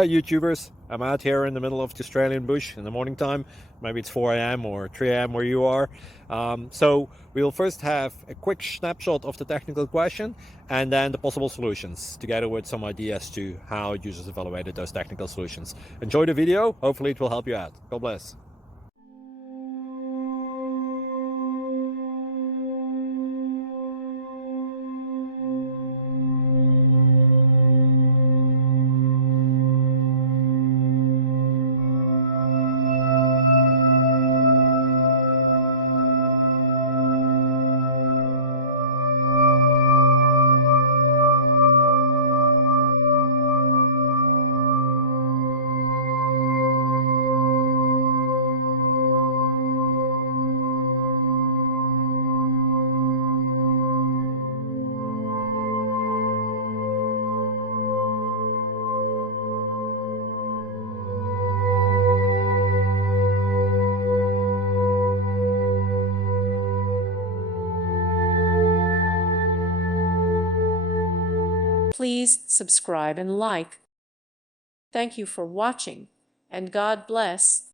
Hi YouTubers, I'm out here in the middle of the Australian bush in the morning time. Maybe it's 4 a.m. or 3 a.m. where you are. So we'll first have a quick snapshot of the technical question and then the possible solutions, together with some ideas to how users evaluated those technical solutions. Enjoy the video, hopefully it will help you out. God bless. Please subscribe and like. Thank you for watching, and God bless.